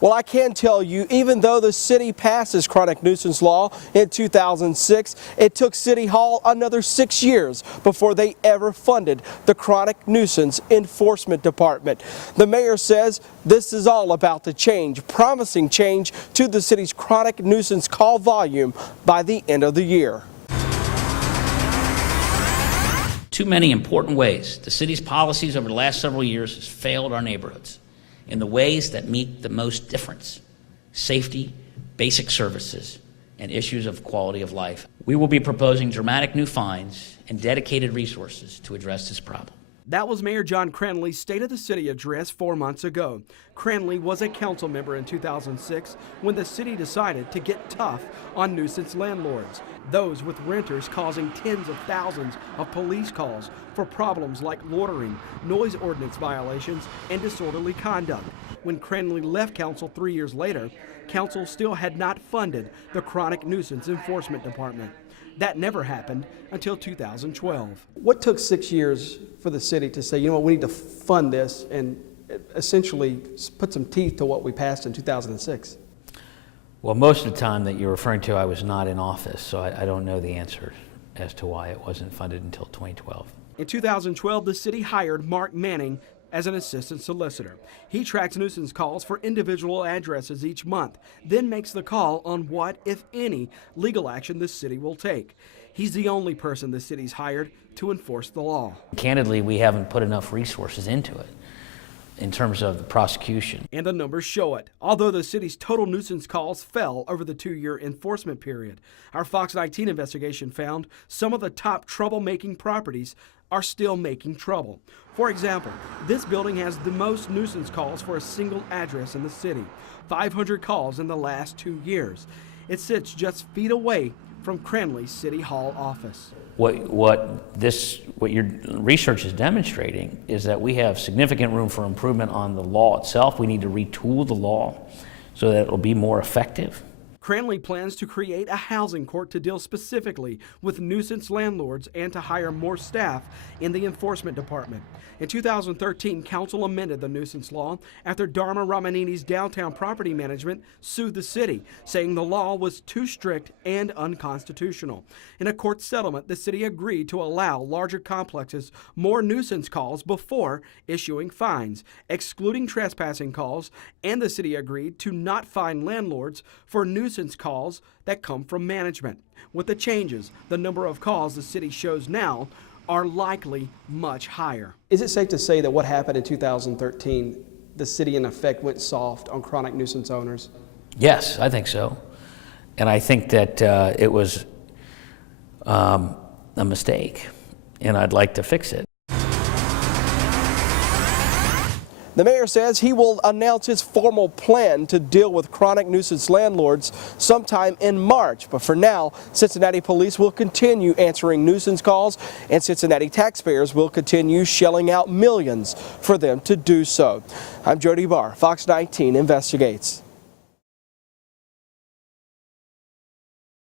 Well, I can tell you, even though the city passed this chronic nuisance law in 2006, it took City Hall another 6 years before they ever funded the Chronic Nuisance Enforcement Department. The mayor says this is all about the change, promising change to the city's chronic nuisance call volume by the end of the year. Too many important ways the city's policies over the last several years has failed our neighborhoods in the ways that make the most difference: safety, basic services, and issues of quality of life. We will be proposing dramatic new fines and dedicated resources to address this problem. That was Mayor John Cranley's State of the City address 4 months ago. Cranley was a council member in 2006 when the city decided to get tough on nuisance landlords, those with renters causing tens of thousands of police calls for problems like loitering, noise ordinance violations, and disorderly conduct. When Cranley left council 3 years later, council still had not funded the Chronic Nuisance Enforcement Department. That never happened until 2012. What took 6 years for the city to say, you know what, we need to fund this and essentially put some teeth to what we passed in 2006? Well, most of the time that you're referring to, I was not in office, so I don't know the answer as to why it wasn't funded until 2012. In 2012, the city hired Mark Manning as an assistant solicitor. He tracks nuisance calls for individual addresses each month, then makes the call on what, if any, legal action the city will take. He's the only person the city's hired to enforce the law. Candidly, we haven't put enough resources into it in terms of the prosecution. And the numbers show it. Although the city's total nuisance calls fell over the 2-year enforcement period, our Fox 19 investigation found some of the top troublemaking properties are still making trouble. For example, this building has the most nuisance calls for a single address in the city, 500 calls in the last 2 years. It sits just feet away from Cranley's City Hall office. What your research is demonstrating is that we have significant room for improvement on the law itself. We need to retool the law so that it will be more effective. Cranley plans to create a housing court to deal specifically with nuisance landlords and to hire more staff in the enforcement department. In 2013, council amended the nuisance law after Dharma Ramineni's downtown property management sued the city, saying the law was too strict and unconstitutional. In a court settlement, the city agreed to allow larger complexes more nuisance calls before issuing fines, excluding trespassing calls, and the city agreed to not fine landlords for nuisance calls that come from management. With the changes, the number of calls the city shows now are likely much higher. Is it safe to say that what happened in 2013, the city in effect went soft on chronic nuisance owners? Yes, I think so. And I think that it was a mistake, and I'd like to fix it. The mayor says he will announce his formal plan to deal with chronic nuisance landlords sometime in March. But for now, Cincinnati police will continue answering nuisance calls, and Cincinnati taxpayers will continue shelling out millions for them to do so. I'm Jody Barr, Fox 19 Investigates.